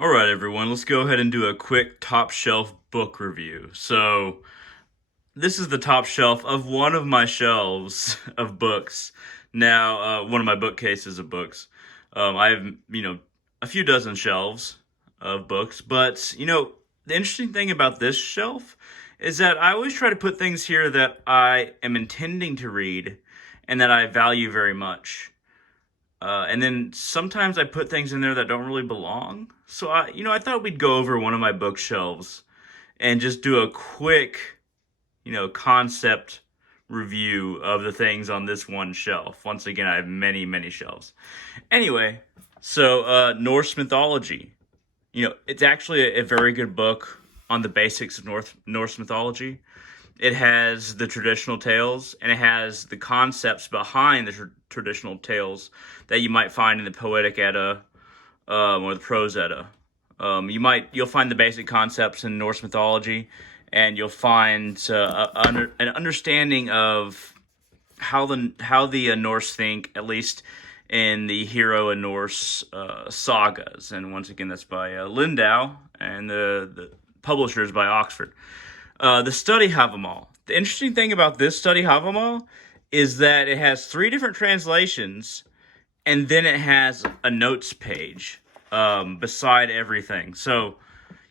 All right, everyone, let's go ahead and do a quick top shelf book review. So, this is the top shelf of one of my shelves of books. Now, one of my bookcases of books. I have, a few dozen shelves of books, but, the interesting thing about this shelf is that I always try to put things here that I am intending to read and that I value very much. And then sometimes I put things in there that don't really belong. So I thought we'd go over one of my bookshelves and just do a quick, concept review of the things on this one shelf. Once again, I have many, many shelves. Anyway, so Norse mythology. It's actually a very good book on the basics of Norse mythology. It has the traditional tales, and it has the concepts behind the traditional tales that you might find in the Poetic Edda or the Prose Edda. You'll find the basic concepts in Norse mythology, and you'll find an understanding of how the Norse think, at least in the Hero and Norse sagas. And once again, that's by Lindau, and the publishers by Oxford. The Study Havamal. The interesting thing about this Study Havamal is that it has three different translations, and then it has a notes page beside everything. So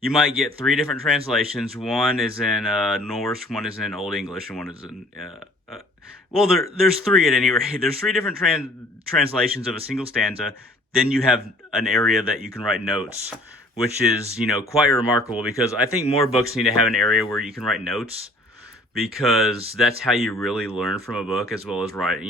you might get three different translations. One is in Norse, one is in Old English, and one is in there's three at any rate. There's three different translations of a single stanza. Then you have an area that you can write notes, which is, quite remarkable, because I think more books need to have an area where you can write notes, because that's how you really learn from a book, as well as write,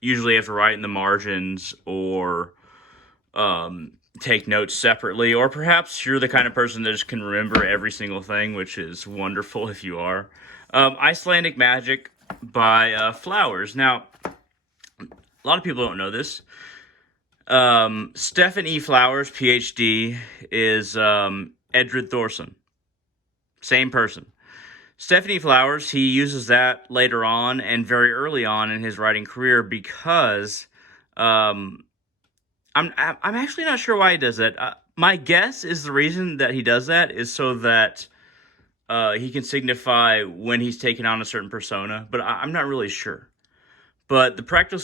usually you have to write in the margins or take notes separately, or perhaps you're the kind of person that just can remember every single thing, which is wonderful if you are. Icelandic Magic by Flowers. Now, a lot of people don't know this. Stephen E. Flowers, PhD, is Edred Thorson. Same person. Stephanie Flowers, he uses that later on and very early on in his writing career, because I'm actually not sure why he does that. My guess is the reason that he does that is so that he can signify when he's taking on a certain persona, but I'm not really sure. But the practical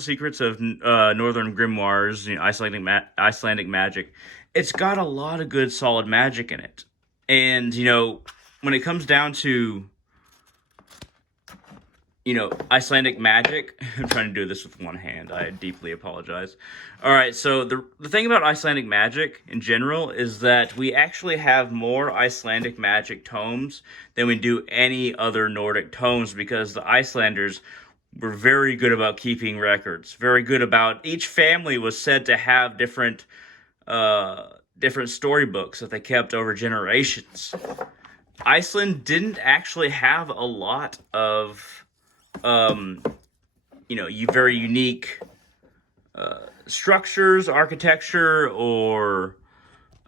secrets of Northern Grimoires, Icelandic magic, it's got a lot of good, solid magic in it. And, when it comes down to, Icelandic magic, I'm trying to do this with one hand. I deeply apologize. All right, so the thing about Icelandic magic in general is that we actually have more Icelandic magic tomes than we do any other Nordic tomes, because the Icelanders were very good about keeping records. Very good about, each family was said to have different storybooks that they kept over generations. Iceland didn't actually have a lot of, very unique structures, architecture, or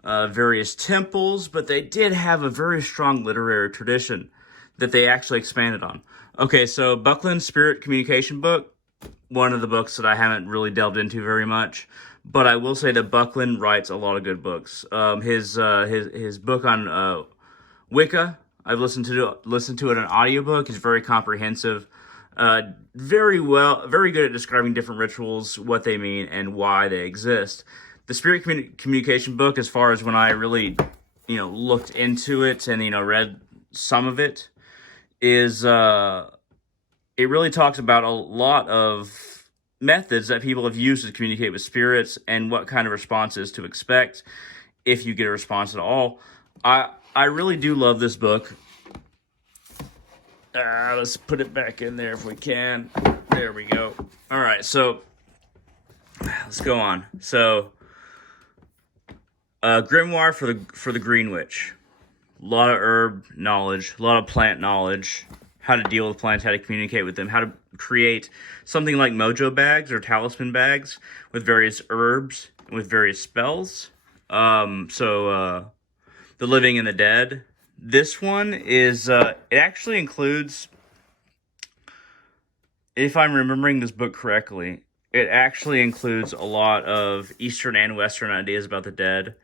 various temples, but they did have a very strong literary tradition that they actually expanded on. Okay, so Buckland's Spirit Communication book, one of the books that I haven't really delved into very much, but I will say that Buckland writes a lot of good books. His book on Wicca, I've listened to it on audiobook. It's very comprehensive. Very good at describing different rituals, what they mean, and why they exist. The Spirit Communication book, as far as when I really, looked into it and, read some of it, is, it really talks about a lot of methods that people have used to communicate with spirits and what kind of responses to expect if you get a response at all. I really do love this book. Let's put it back in there if we can. There we go. All right, so let's go on. So, Grimoire for the Green Witch. A lot of herb knowledge, a lot of plant knowledge, how to deal with plants, how to communicate with them, how to create something like mojo bags or talisman bags with various herbs and with various spells. The Living and the Dead. This one is, it actually includes, if I'm remembering this book correctly, it actually includes a lot of Eastern and Western ideas about the dead.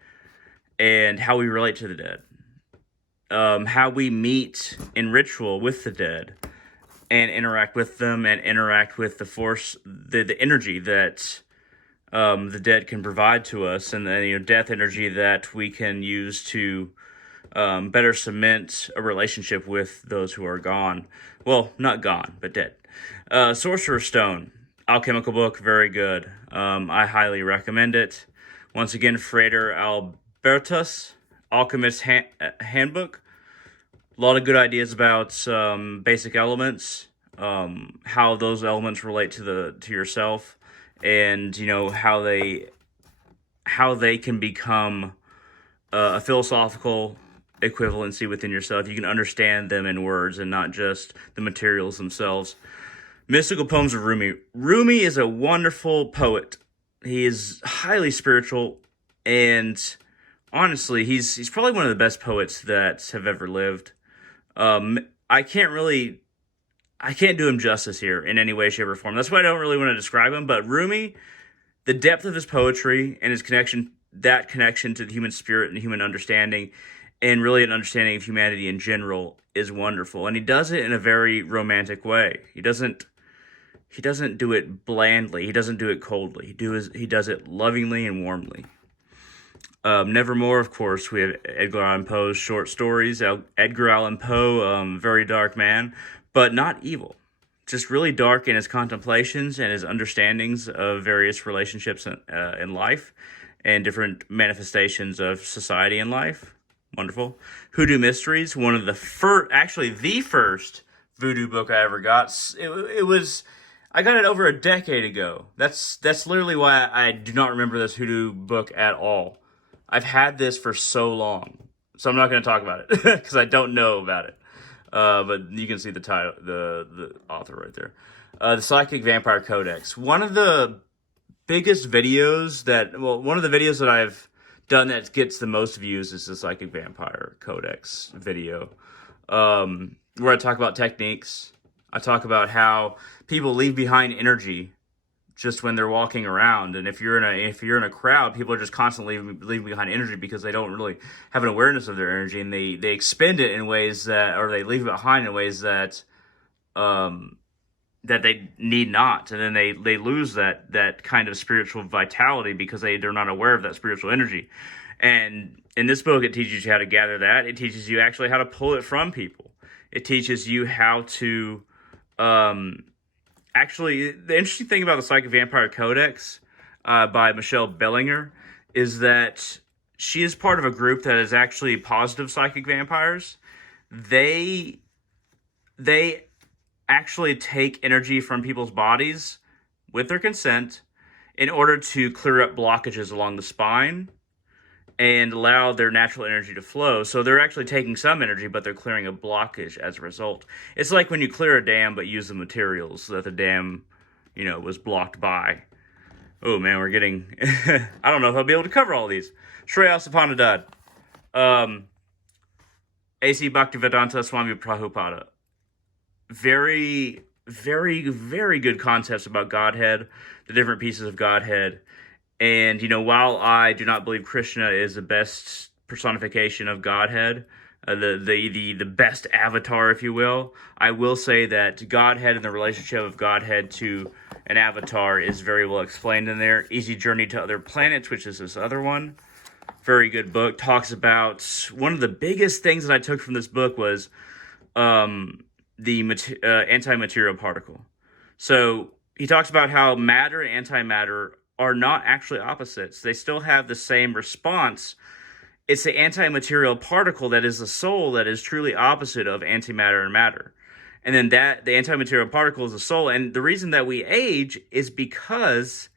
and how we relate to the dead, how we meet in ritual with the dead and interact with them and interact with the force, the energy that the dead can provide to us, and the death energy that we can use to better cement a relationship with those who are gone. Well, not gone, but dead. Sorcerer's Stone, alchemical book, very good. I highly recommend it. Once again, Frater Albertus, Alchemist Handbook. A lot of good ideas about basic elements, how those elements relate to yourself, and how they can become a philosophical equivalency within yourself. You can understand them in words and not just the materials themselves. Mystical Poems of Rumi. Rumi is a wonderful poet. He is highly spiritual, and honestly, he's probably one of the best poets that have ever lived. I can't do him justice here in any way, shape, or form. That's why I don't really want to describe him. But Rumi, the depth of his poetry and his connection to the human spirit and human understanding, and really an understanding of humanity in general, is wonderful. And he does it in a very romantic way. He doesn't do it blandly. He doesn't do it coldly. He does it lovingly and warmly. Nevermore, of course, we have Edgar Allan Poe's short stories. Edgar Allan Poe, very dark man, but not evil. Just really dark in his contemplations and his understandings of various relationships in life and different manifestations of society and life. Wonderful. Hoodoo Mysteries, one of the first voodoo book I ever got. I got it over a decade ago. That's literally why I do not remember this hoodoo book at all. I've had this for so long, so I'm not going to talk about it because I don't know about it. But you can see the title, the author right there. The Psychic Vampire Codex. One of the videos that I've done that gets the most views is the Psychic Vampire Codex video, where I talk about techniques. I talk about how people leave behind energy just when they're walking around, and if you're in a crowd, people are just constantly leaving behind energy because they don't really have an awareness of their energy, and they expend it in ways or they leave it behind in ways that they need not, and then they lose that kind of spiritual vitality because they're not aware of that spiritual energy. And in this book, it teaches you how to gather that. It teaches you actually how to pull it from people. It teaches you how to actually, the interesting thing about the Psychic Vampire Codex by Michelle Bellinger is that she is part of a group that is actually positive psychic vampires. They actually take energy from people's bodies with their consent in order to clear up blockages along the spine and allow their natural energy to flow. So they're actually taking some energy, but they're clearing a blockage as a result. It's like when you clear a dam, but use the materials that the dam, was blocked by. Oh man, we're getting... I don't know if I'll be able to cover all these. Shreyas Sapanadad. A.C. Bhaktivedanta Swami Prabhupada. Very, very, very good concepts about Godhead, the different pieces of Godhead. And, while I do not believe Krishna is the best personification of Godhead, the best avatar, if you will, I will say that Godhead and the relationship of Godhead to an avatar is very well explained in there. Easy Journey to Other Planets, which is this other one. Very good book. Talks about... One of the biggest things that I took from this book was the antimaterial particle. So he talks about how matter and antimatter are not actually opposites. They still have the same response. It's the antimaterial particle that is the soul that is truly opposite of antimatter and matter. And then the antimaterial particle is the soul. And the reason that we age is because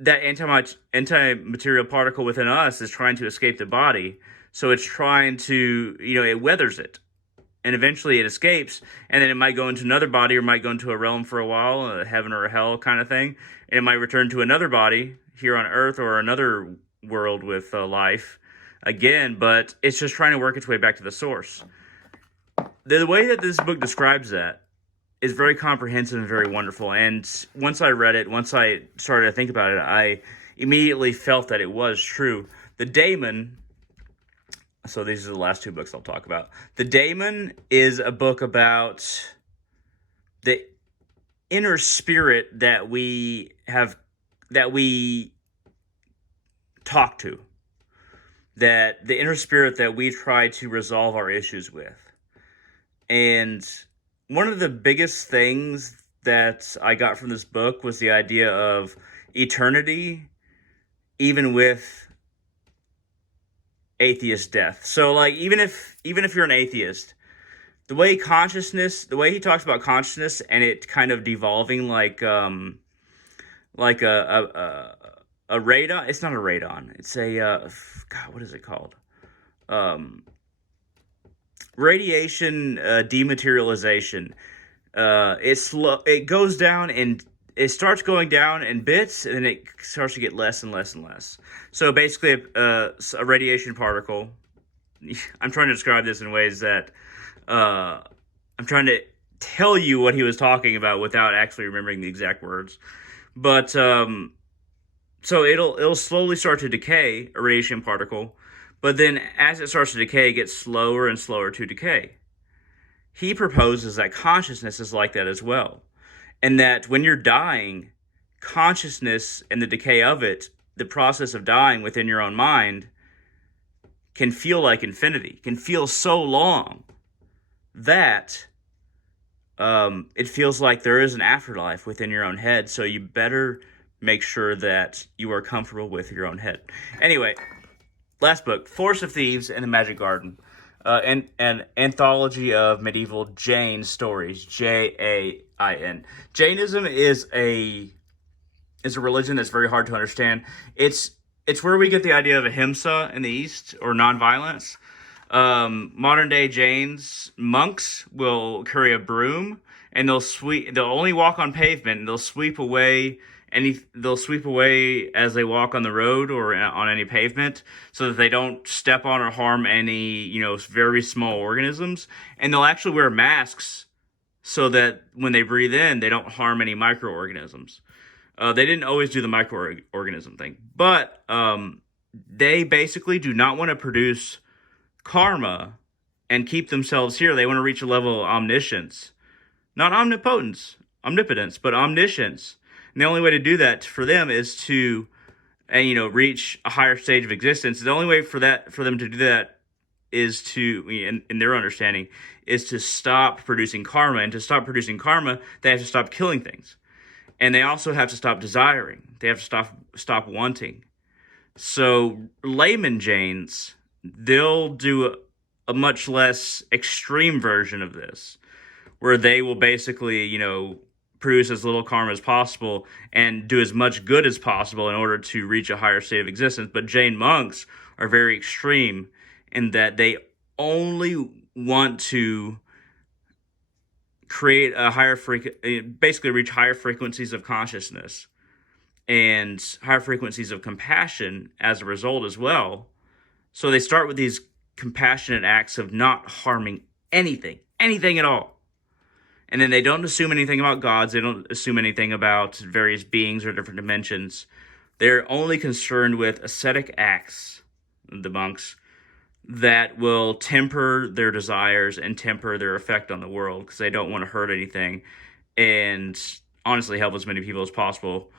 that antimaterial particle within us is trying to escape the body. So it's trying to, it weathers it. And eventually it escapes, and then it might go into another body or might go into a realm for a while, a heaven or a hell kind of thing. And it might return to another body here on Earth or another world with life again, but it's just trying to work its way back to the source. The way that this book describes that is very comprehensive and very wonderful. And once I read it, once I started to think about it, I immediately felt that it was true. The Damon, So these are the last 2 books I'll talk about. The Damon is a book about the inner spirit that we talk to, that the inner spirit that we try to resolve our issues with. And one of the biggest things that I got from this book was the idea of eternity, even with atheist death. So like even if you're an atheist, the way he talks about consciousness and it kind of devolving like a radon. It's not a radon. It's a God, what is it called? Radiation dematerialization. It goes down, and it starts going down in bits, and then it starts to get less and less and less. So basically, a radiation particle. I'm trying to describe this in ways that I'm trying to tell you what he was talking about without actually remembering the exact words. But so it'll slowly start to decay, a radiation particle. But then as it starts to decay, it gets slower and slower to decay. He proposes that consciousness is like that as well. And that when you're dying, consciousness and the decay of it, the process of dying within your own mind, can feel like infinity, can feel so long that it feels like there is an afterlife within your own head. So you better make sure that you are comfortable with your own head. Anyway, last book, Forest of Thieves and the Magic Garden. An anthology of medieval Jain stories, Jain. Jainism is a religion that's very hard to understand. It's where we get the idea of ahimsa in the East, or nonviolence. Modern day Jains monks will carry a broom, and they'll only walk on pavement, and they'll sweep away as they walk on the road or on any pavement, so that they don't step on or harm any, very small organisms. And they'll actually wear masks so that when they breathe in, they don't harm any microorganisms. They didn't always do the microorganism thing, but they basically do not want to produce karma and keep themselves here. They want to reach a level of omniscience, not omnipotence, but omniscience. And the only way to do that for them is to, reach a higher stage of existence. The only way for them to do that is to, in their understanding, is to stop producing karma. And to stop producing karma, they have to stop killing things. And they also have to stop desiring. They have to stop wanting. So layman Jains, they'll do a much less extreme version of this, where they will basically, produce as little karma as possible and do as much good as possible in order to reach a higher state of existence. But Jain monks are very extreme in that they only want to create basically reach higher frequencies of consciousness and higher frequencies of compassion as a result as well. So they start with these compassionate acts of not harming anything at all. And then they don't assume anything about gods. They don't assume anything about various beings or different dimensions. They're only concerned with ascetic acts, the monks, that will temper their desires and temper their effect on the world, because they don't want to hurt anything, and honestly help as many people as possible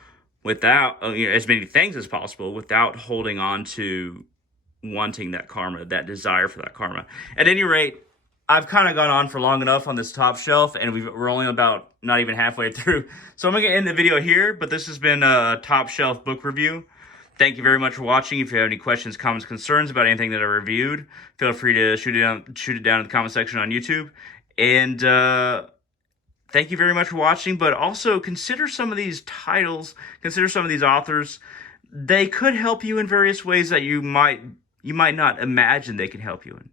without, as many things as possible, without holding on to wanting that karma, that desire for that karma. At any rate, I've kind of gone on for long enough on this top shelf, and we're only about not even halfway through. So I'm going to end the video here, but this has been a top shelf book review. Thank you very much for watching. If you have any questions, comments, concerns about anything that I reviewed, feel free to shoot it down in the comment section on YouTube. And thank you very much for watching, but also consider some of these titles, consider some of these authors. They could help you in various ways that you might not imagine they can help you in.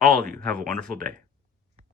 All of you, have a wonderful day.